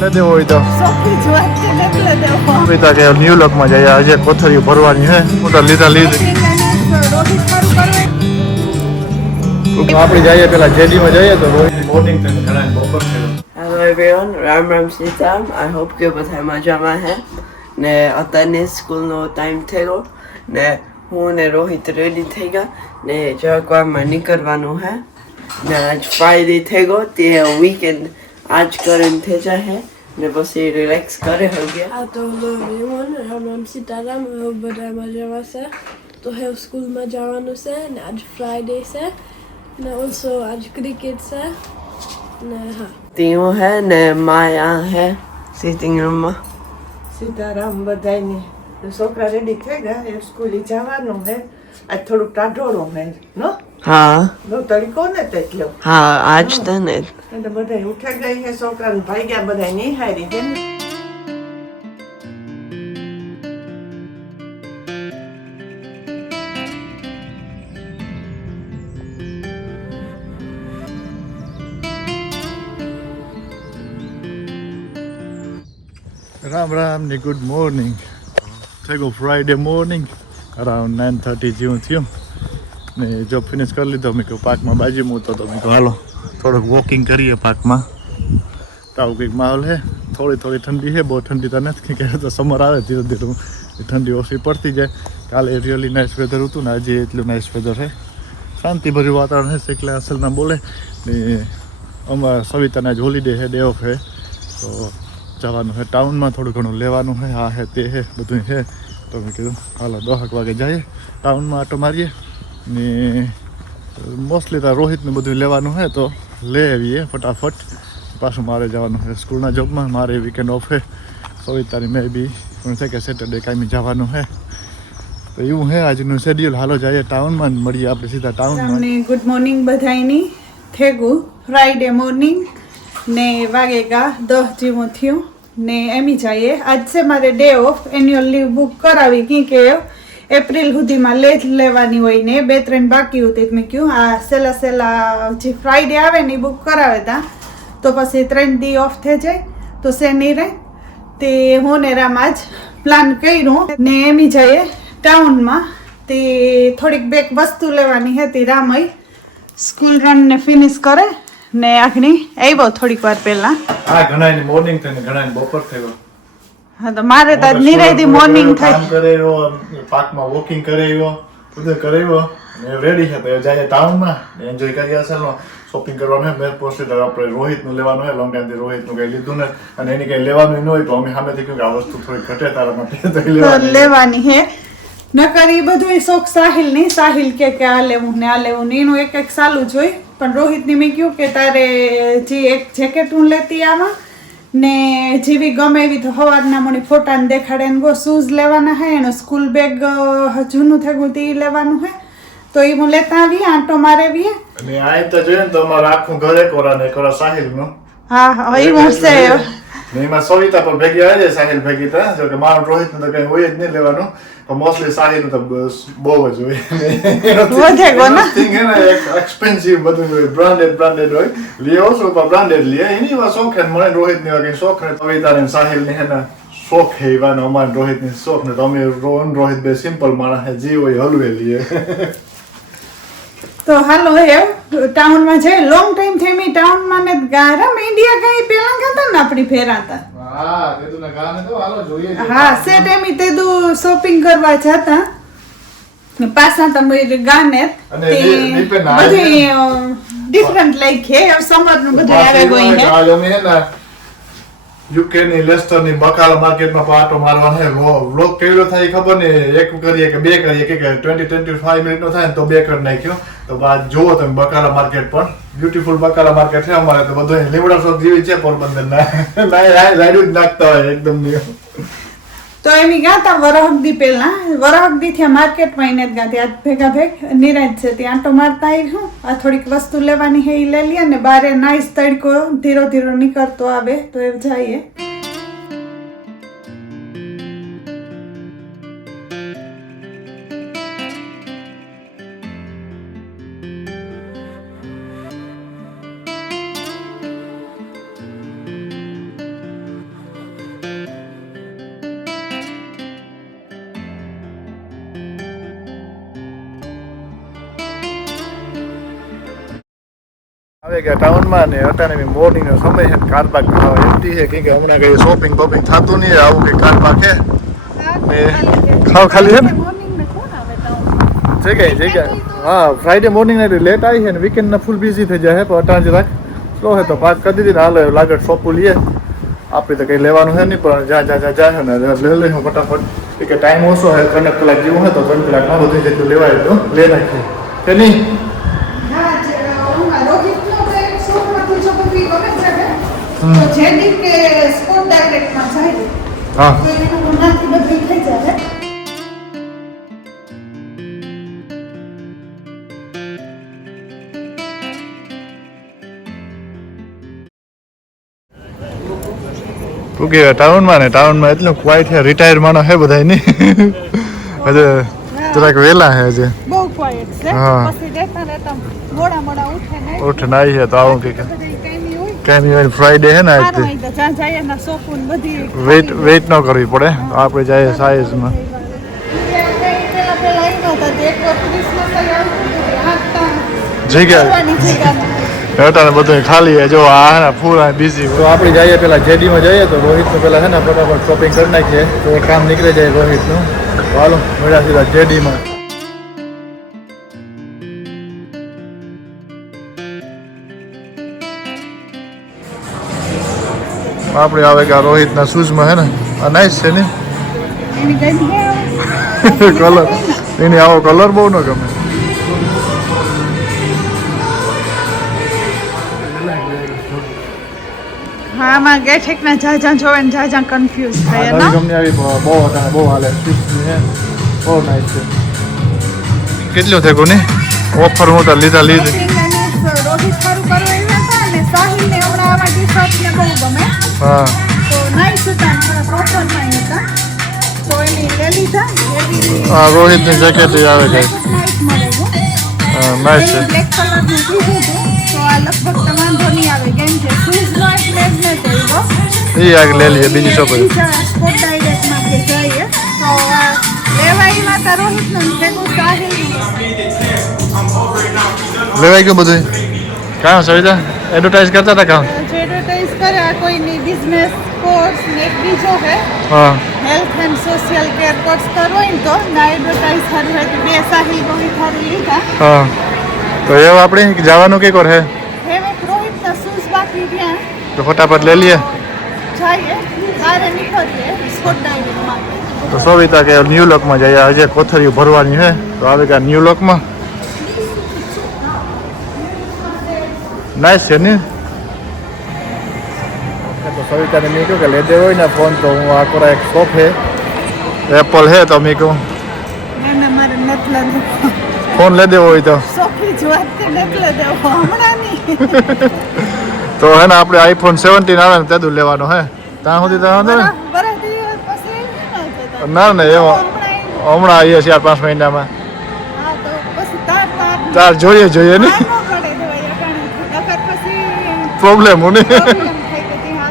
ન દેવો હોય તો પિતા કે ન્યૂ લોકમાં જાય આજે કોથળીઓ ભરવાની હે હું તો લીધા લીધી આપણે જઈએ પેલા જેડીમાં જઈએ તો બોટિંગ કરીને ઘણા બપોર થયો. Hello everyone, Ram Ram Sitam. I hope કે બધા મજામાં હે ને અત્યારે સ્કૂલનો ટાઈમ થયો ને હું ને રોહિત રેડી થઈ ગયા ને જરાક વારમાં નીકળવાનું હે ને આજ ફ્રાઈડે થઈ ગયો તે વીકેન્ડ આજ કરીને થઈ જાય ને પછી રિલેક્સ કરે હો ગયા. આ તો everyone, Ram Ram Sitaram. બધા મજામાં છે તો હવે સ્કૂલમાં જવાનું છે ને આજ ફ્રાઈડે છે ને ઓલ્સો આજ ક્રિકેટ છે ને હા તેઓ હે ને માયા હે સિટિંગ રૂમમાં. સીતારામ બધાને છોકરા રેડી થઈ ગયા એ સ્કૂલે જવાનું હે આજ થોડુંક ટાઢોળું હે નો હા નો તડકો ને તેટલો હા આજ તને એટલે બધા ઉઠી ગઈ હે છોકરાને ભાગ્યા બધા નિહારી છે ને રામ રામ ને ગુડ મોર્નિંગ. થઈ ગયું ફ્રાઈડે મોર્નિંગ અરાઉન્ડ 9:30 જેવું થયું ને જોબ ફિનિશ કરી લીધો. મેં કહ્યું પાર્કમાં બાજુમાં તો મેં કહ્યું હાલો થોડુંક વોકિંગ કરીએ પાર્કમાં. તો આવું કંઈક માહોલ છે. થોડી ઠંડી છે, બહુ ઠંડી તો નથી કે તો સમર આવે ધીરે ધીરે ઠંડી ઓછી પડતી જાય. કાલે રિયલી નાઇસ વેધર હતું ને આજે એટલું નાઇસ વેધર છે. શાંતિભર્યું વાતાવરણ છે એટલે અસલના બોલે ને અમારા સવિતાના જ હોલિડે છે, ડે ઓફ છે તો જવાનું છે ટાઉનમાં થોડું ઘણું લેવાનું છે. આ હે તે હે બધું છે તો મેં કીધું હાલો 10 વાગે જઈએ ટાઉનમાં આટો મારીએ ને મોસ્ટલી તો રોહિતને બધું લેવાનું છે તો લઈ આવીએ ફટાફટ. પાછું મારે જવાનું છે સ્કૂલના જોબમાં. મારે વીકેન્ડ ઓફ છે. સવિતાની મે બી પણ છે કે સેટરડે કાંઈ જવાનું છે તો એવું છે આજનું શેડ્યુલ. હાલો જઈએ ટાઉનમાં મળીએ આપણે સીધા ટાઉનમાં. ગુડ મોર્નિંગ બધાની. થેગું ફ્રાઈડે મોર્નિંગ ને વાગેગા 10 જેવું થયું ને એમી જઈએ. આજ છે મારે day off. Annual leave book કરાવી કી કે એપ્રિલ સુધીમાં લેવાની હોય ને 2-3 બાકી હતી. મેં કહ્યું આ સેલા જે ફ્રાઈડે આવે ને એ બુક કરાવે તા તો પછી 3 દી ઓફ થઈ જાય તો શેની રહે તે હું ને રામ આજ પ્લાન કર્યું ને એમી જઈએ ટાઉનમાં. તે થોડીક બેક વસ્તુ લેવાની હતી. રામય સ્કૂલ રન ને ફિનિશ કરે ને આગની આવ્યો થોડીક વાર પહેલા. હા ઘણાની મોર્નિંગ થઈ ને ઘણાની બપોર થયો. હા તો મારે તો નિરાયથી મોર્નિંગ થઈ. કામ કરાવ્યો, પાર્કમાં વોકિંગ કરાવ્યો, બધું કરાવ્યો ને રેડી છે તો જઈએ ટાઉનમાં એન્જોય કરીએ. અસલનો શોપિંગ કરવાનું છે. મેં પોસ્ટ આપણે રોહિતનું લેવાનું હોય. લોંગ ટાઈમથી રોહિતનું કંઈ લીધું ને અને એની કંઈ લેવાનું ન હોય તો અમે સામેથી કહ્યું કે આ વસ્તુ થોડી ઘટે તારા માટે તો લેવાની હે નકર એ બધું શોખ સાહિલ નહીં. સાહિલ કે આ લેવું ને આ લેવું ને એનું એક સાલું જ હોય. પણ રોહિતને મેં કહ્યું કે તારે જે એક જેકેટ હું લેતી આમાં ને જેવી ગમે એવી તો સવારના મને ફોટાને દેખાડે ને ગો શૂઝ લેવાના હે એનો સ્કૂલ બેગ જૂનું થયું તે લેવાનું હે તો એ હું લેતા આવીએ આંટો મારેવીએ. અને આ તો જોઈએ ને તો અમારું આખું ઘર એક ઓરા સાહિલનું. હા એવું છે. ને એમાં સવિતા પણ ભેગી આવી જાય સાહિલ ભેગી તો જો કે મારું રોહિતનું તો કંઈ હોય જ નહીં લેવાનું પણ મોસ્ટલી સાહિલનું તો બહુ જ હોય. વધે ગો ને થિંગ હે ને એક્સપેન્સિવ બધું હોય. બ્રાન્ડેડ હોય. લે ઓછું પણ બ્રાન્ડેડ લે એની વાત શોખ છે. મને રોહિતની વાગે શોખ ને સવિતા ને સાહિલની હે ને શોખ હે એવાનો. અમારે રોહિતની શોખ ને તો અમે રોહિત બે સિમ્પલ માણસ હે જે હોય હલવે લઈએ. તો હાલો હે ટાઉનમાં છે. લોંગ ટાઈમ થઈ મી ટાઉનમાં ને ગારમ ઇન્ડિયા કઈ પેલા ગાતા ને આપણી ફેરાતા. હા તે તો ના ગાને તો હાલો જોઈએ. હા સેટ એમી તે દુ શોપિંગ કરવા જતા ને પાછા તમે ગાને અને બધી ડિફરન્ટ લાઈક હે સમર નું બધું આવે ગઈ હે. આ અમે હે ને યુકે ની લેસ્ટર ની બકાલા માર્કેટમાં પાટો મારવાનો છે. વ્લોગ કેવડો થાય ખબર ને એક કરીએ કે બે કરીએ કે 20-25 મિનિટ નો થાય ને તો બે કરી નાખ્યો તો બાદ જોવો તમે બકાલા માર્કેટ પણ બ્યુટીફુલ બકાલા માર્કેટ છે અમારે તો બધું લીમડા શોખ જેવી છે પોરબંદર ના રાયડું જ નાખતા હોય એકદમ તો એની ગાતા વરહકદી પહેલા વરહકદી થી માર્કેટમાં એને જ ગાતી. આજ ભેગા ભેગ નિરાજ છે ત્યાં આંટો મારતા આવી હું આ થોડીક વસ્તુ લેવાની હે એ લઈ લઈએ ને બારે નાઈસ તડકો ધીરો નીકળતો આવે તો એ જઈએ. આવી ગયા ટાઉનમાં ને અત્યારે મોર્નિંગનો સમય છે કાર પાર્ક એમટી છે કે હમણાં કઈ શોપિંગ બોપિંગ થતું નહીં આવું કે કાર પાર્ક છે ને ખાવ ખાલી છે ને જગ્યાએ હા ફ્રાઈડે મોર્નિંગ લેટ આવી છે ને વીકેન્ડના ફૂલ બિઝી થઈ જાય પણ અટાણ જરાક સ્લો છે તો પાર્ક કરી દીધી ને હાલો લાગે શોપું લઈએ આપણે તો કંઈ લેવાનું છે નહીં પણ જાય છે ને લઈ લઈશું ફટાફટ કે ટાઈમ ઓછો હોય 3 કલાક જેવું હોય તો 3 કલાકમાં બધું જેટલું લેવાય તો લઈ નાખીએ કે નહીં હા શું કહેવાય ટાઉનમાં એટલું ક્વાઇટ છે રિટાયર માણસ છે બધા નહીં હજુ જરાક વહેલા છે હજુ બહુ ક્વાઇટ છે હા. પછી રહેતા રહેતા મોડા ઉઠે ને ઉઠ નાઈ છે તો આવું કે બધી ટાઈમ હોય કાંઈ નહીં ફ્રાઈડે છે ને સારું આજથી હોય તો જ્યાં જઈએ ને સોપું ને બધી વેઇટ ન કરવી પડે તો આપણે જઈએ સાઈઝમાં અત્યારે બધું ખાલી છે જો આ ફૂલ બિઝી તો આપણે જઈએ પેલા જેડીમાં જઈએ તો રોહિતનું પેલા છે ને ફટાફટ શોપિંગ કરી નાખીએ તો કામ નીકળી જાય રોહિતનું હાલો મળ્યા સીધા જેડીમાં આપણે આવે કે રોહિતના શૂઝમાં હે ને આ નાઈસ છે ને કલર એની આવો કલર બહુ ન ગમે હા માં ગે ઠીક ના જા જોવે ને જા કન્ફ્યુઝ થાય નવી કંપની આવી બહુ હતા બહુ હાલે સ્વિફ્ટની હે બહુ નાઈસ છે કેટલું થયું કોની ઓફર હું તો લીધી રોહિત ખરું કરવા આવ્યા હતા ને સાહિલ ને હમણાં આવા ટી-શર્ટ ને બહુ ગમે હા તો નાઈસ હતા થોડા પ્રોપરમાં હતા તો એની લઈ લીધા એવી હા રોહિતની જેકેટ આવે છે નાઈસ મળે છે હા નાઈસ છે બ્લેક કલરનું કીધું હતું તો આ લગભગ તો વાંધો નહીં આવે કેમ કે શૂઝનો એટલે જ નથી આવ્યો એ આગ લઈ લઈએ બીજી શોપ બીજા સ્પોર્ટ ડાયરેક્ટમાં કે જઈએ તો આ લેવાઈમાં તો રોહિતનું ને ભેગું સાહિલ લેવાઈ ગયું બધું કાં સવિતા એડવર્ટાઇઝ કરતા હતા કાં જે એડવર્ટાઇઝ કરે આ કોઈની બિઝનેસ કોર્સ ને એક બીજો છે હા health and social care course કરવો હોય ને તો ના એડવર્ટાઇઝ સારું હોય કે બે સાહિલ રોહિત સારું લીધા હા તો એવું આપણે જવાનું કંઈક ઓર હે હવે રોહિતના શૂઝ બાકી ત્યાં તો ફટાફટ લઈ લઈએ જઈએ બહાર નીકળીએ સ્પોર્ટ ડાયરેક્ટમાં તો સવિતા કે ન્યૂ લોકમાં જઈએ આજે કોથળીઓ ભરવાની છે તો આવે કે ન્યૂ લોકમાં નાઈસ છે ને તો સવિતાને મેં કહ્યું કે લઈ દેવો હોય ને ફોન તો હું આ કોરા એક શોપ છે એપલ છે તો મેં કહું ના મારે નથી લેવું ફોન લઈ દેવો હોય તો સોખી જ વાત કે નથી લેવો હમણાં નહીં તો હે ને આપણે આઈફોન 17 આવે ને તેદું લેવાનો હે ત્યાં સુધી તો વાંધો ને બરાબર દિવસ પછી એમ ના ને એવો હમણાં હમણાં આવીએ 4-5 મહિનામાં હા તો પછી તાર તાર જોઈએ ને પડે દેવાય અટાણી નકર પછી પ્રોબ્લેમ હું નહીં પ્રોબ્લેમ થઈ બધી હા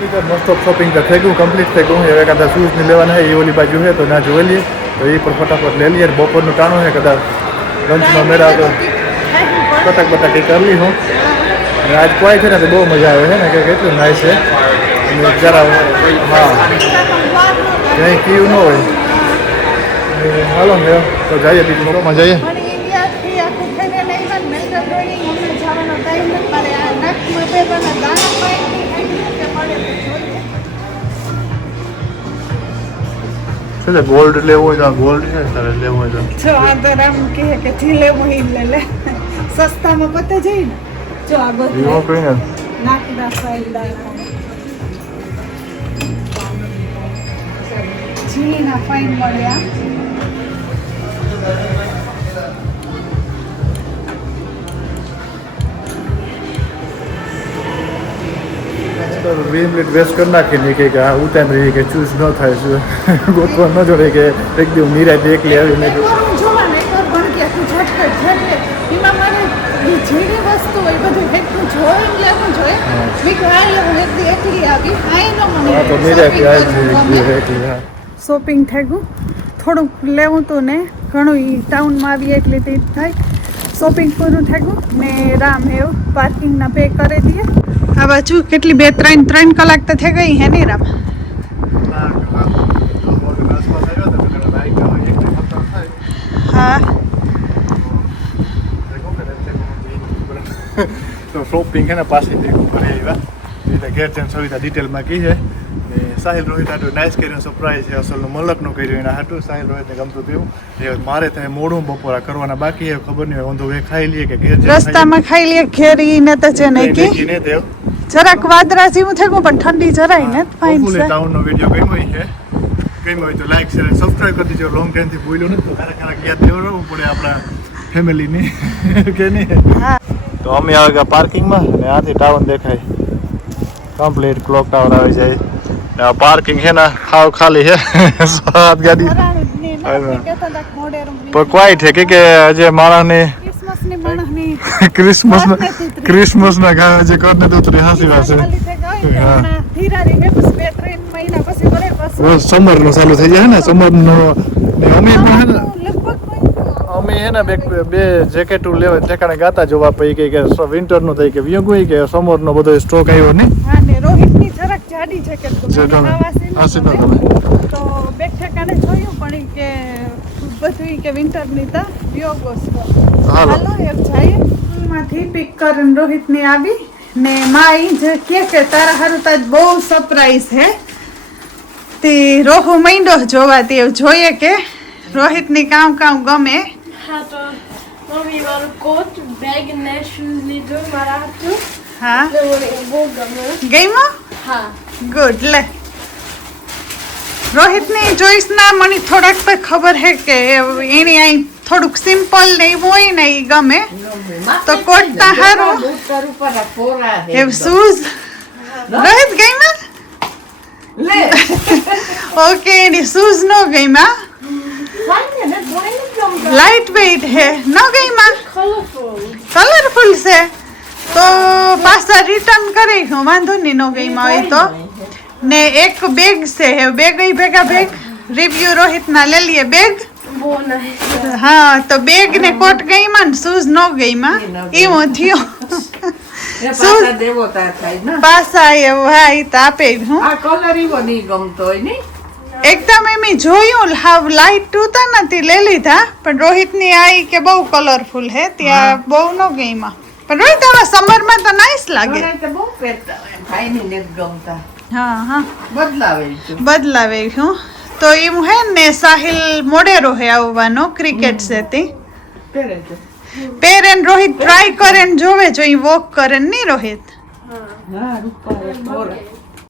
પડી મોસ્ટ ઓફ શોપિંગ તો થઈ ગયું કમ્પ્લીટ થઈ ગયું હવે કદાચ શૂઝ ને લેવાના છે એ ઓલી બાજુ છે તો ના જોઈ લઈએ તો એ પણ ફટાફટ લઈ લઈએ બપોરનું ટાણું છે કદાચ લંચમાં મેળા તો કટક બટક એ કરી હું અને આજ કોઈ છે ને તો બહુ મજા આવે છે ને કે કેટલું નાઈસ છે અને જરા હા ક્યાંય કયું ન હોય અને હાલો ને તો જઈએ બીજું મોકમાં જઈએ પણ ઇન્ડિયાથી આખું થઈને નહીં પણ મેટર ડ્રોઈંગ હમણાં જવાનો ટાઈમ નથી મારે આ નખમાં પેપરના દાણા પાડી કે મળે તો જોઈએ છે ગોલ્ડ લેવું હોય તો ગોલ્ડ છે તારે લેવું હોય તો જો આ દરામ કહે કે જી લેવું ઈ લે સસ્તામાં પતે જઈ ને જો આ વિવો બધું કહીને નાકડા ફાઇલ દાણા જીના ફાઇન મળ્યા તો 20 મિનિટ વેસ્ટ કરી નાખીને કે આ ઉતાર રહી કે ચૂઝ ન થાય શું ગોતવા ન જોડે કે એક દિવસ નિરાશ એકલી આવીને એકવાર જોવા ને એકવાર પણ કે તું ઝટકટ ઝટકે એમાં મને એ જેવી વસ્તુ હોય બધું એટલું જોઈ લેવું જોઈએ મેં કહ્યું આ લેવું એકલી એકલી આવી આ ન મને તો નિરાશ આવી એકલી હા શોપિંગ થઈ ગયું થોડુંક લેવું હતું ને ઘણું ઈ ટાઉનમાં આવીએ એટલે તે થાય શોપિંગ પૂરું થયું ને રામ એવું પાર્કિંગના પે કરી દઈએ આ બાજુ કેટલી 2-3 કલાક તો થઈ ગઈ હે ને રામ હા તો શોપિંગ છે ને પાછી ભેગું કરી આવ્યા એટલે ઘેર જઈને સવિતા ડિટેલમાં કહી છે ને સાહિલ રોહિત હાટું નાઇસ કર્યું સરપ્રાઈઝ છે અસલનું મલકનું કર્યું એના હાટું સાહિલ રોહિતને ગમતું તેવું એ મારે થાય મોડું બપોરા કરવાના બાકી છે ખબર નહીં ઊંધો વે ખાઈ લઈએ કે ઘેર રસ્તામાં ખાઈ લઈએ ઘેરી ને તો છે ને કે જરાક વાદરા જેવું થયું પણ ઠંડી જરાય ને ફાઇન છે ટાઉનનો વિડીયો ગમ્યો હોય તો લાઈક શેર અને સબસ્ક્રાઇબ કરી દેજો લોંગ ટાઈમથી ભૂલ્યો નથી તો ખરેખર યાદ દેવડાવવું પડે આપણા ફેમિલીની કે નહીં તો અમે આવી ગયા પાર્કિંગમાં અને આથી ટાઉન દેખાય કમ્પ્લીટ ક્લોક ટાવર આવી જાય પાર્કિંગ છે ને ખાવ ખાલી છે 7 ગાડી પણ ક્વાઇટ છે કે જે માણસની ક્રિસમસ ના ગા જે કરને તો ઉતરી હાસી વાત છે સમર નો ચાલુ થઈ જાય ને સમર નો અમે હે ને બે જેકેટ લેવા ઠેકાણે ગાતા જોવા પડી કે વિન્ટર નું થઈ કે વ્યગુઈ કે સમર નો બધો સ્ટોક આવ્યો ને હા ને રોહિત ની જરાક જાડી જેકેટ તો બે ઠેકાણે જોયું પણ કે બધું કે વિન્ટર ની તા યોગો હાલો એક જાય માંથી પિક કરીને રોહિત ની આવી ને માઈ જે કે તારા હારું તાજ બહુ સરપ્રાઈઝ હે તે રોહુ માંડો જોવા તે જોઈએ કે રોહિત ની કામ ગમે હા તો મમ્મી મારું કોટ બેગ ને શૂઝ લીધું મારા હાથું હા મને બહુ ગમે ગઈમાં હા ગુડ લે રોહિત ની ચોઈસ ના મને થોડાક તો ખબર હે કે એની અહીં થોડુંક સિમ્પલ ને એવું હોય ને એ ગમે તો કોટ તા હારું એવું શૂઝ રોહિત ગઈમાં લે ઓકે એની શૂઝ નો ગઈમાં લાઇટ વેઇટ હે ન ગઈમાં કલરફુલ છે તો પાછા રિટર્ન કરી હું વાંધો નહીં ન ગઈમાં હોય તો ને એક બેગ છે બેગ ભેગા બેગ રિવ્યુ રોહિત ના લઈ લઈએ બેગ બહુ નાઈસ હા તો બેગ ને કોટ ગઈમાં ને શૂઝ ન ગઈમાં એવું થયું પાછા એવું હા એ તો આપે હું આ કલર એવો નહીં ગમતો હોય ને એકદમ એમ જોયું હાવ લાઇટ ઉતા નથી લઈ લીધા પણ રોહિત ની આઈ કે બહુ કલરફુલ હે ત્યાં બહુ ન ગઈમાં પણ રોહિત આવા સમરમાં તો નાઈસ લાગે બહુ પહેરતા હોય ભાઈ ને નથી ગમતા હા હા બદલાવે હું તો એમ હે ને સાહિલ મોડેરો હે આવવાનો ક્રિકેટ છે તે પહેરે છે પેરેન રોહિત ટ્રાય કરે ને જોવે જો વોક કરે નહીં રોહિત હા રૂપા